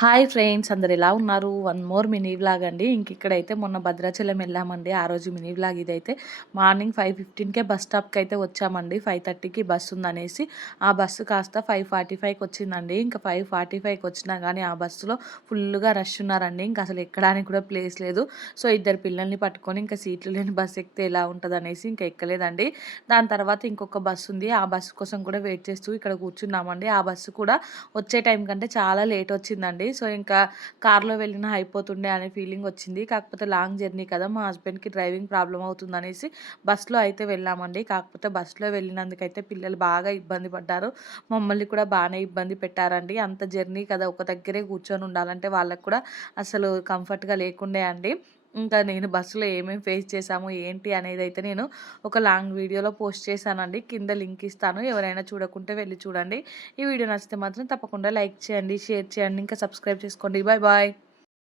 Hi friends, అందరు ఎలా ఉన్నారు? వన్ మోర్ మినీ వ్లాగ్ అండి. ఇక్కడైతే మొన్న భద్రాచలం వెళ్ళామండి. ఆ రోజు మినీ వ్లాగ్ ఇదైతే. మార్నింగ్ 5:15కే బస్ స్టాప్కి అయితే వచ్చామండి. 5:30కి బస్సు ఉందనేసి ఆ బస్సు కాస్త 5:45కి వచ్చిందండి. ఇంకా 5:45కి వచ్చినా కానీ ఆ బస్సులో ఫుల్గా రష్ ఉన్నారండి. ఇంకా అసలు ఎక్కడానికి కూడా ప్లేస్ లేదు. సో ఇద్దరు పిల్లల్ని పట్టుకొని ఇంకా సీట్లు లేని బస్సు ఎక్కితే ఎలా ఉంటుంది అనేసి ఇంకా ఎక్కలేదండి. దాని తర్వాత ఇంకొక బస్సు ఉంది. ఆ బస్సు కోసం కూడా వెయిట్ చేస్తూ ఇక్కడ కూర్చున్నామండి. ఆ బస్సు కూడా వచ్చే టైం కంటే చాలా లేట్ వచ్చిందండి. సో ఇంకా కార్లో వెళ్ళినా అయిపోతుండే అనే ఫీలింగ్ వచ్చింది. కాకపోతే లాంగ్ జర్నీ కదా, మా హస్బెండ్కి డ్రైవింగ్ ప్రాబ్లం అవుతుంది అనేసి బస్సులో అయితే వెళ్ళామండి. కాకపోతే బస్సులో వెళ్ళినందుకైతే పిల్లలు బాగా ఇబ్బంది పడ్డారు. మమ్మల్ని కూడా బాగానే ఇబ్బంది పెట్టారండి. అంత జర్నీ కదా, ఒక దగ్గరే కూర్చొని ఉండాలంటే వాళ్ళకు కూడా అసలు కంఫర్ట్గా లేకుండే అండి. ఇంకా నేను బస్సులో ఏమేమి ఫేస్ చేశాము ఏంటి అనేది అయితే నేను ఒక లాంగ్ వీడియోలో పోస్ట్ చేశానండి. కింద లింక్ ఇస్తాను, ఎవరైనా చూడకుంటే వెళ్ళి చూడండి. ఈ వీడియో నచ్చితే మాత్రం తప్పకుండా లైక్ చేయండి, షేర్ చేయండి, ఇంకా సబ్స్క్రైబ్ చేసుకోండి. Bye bye.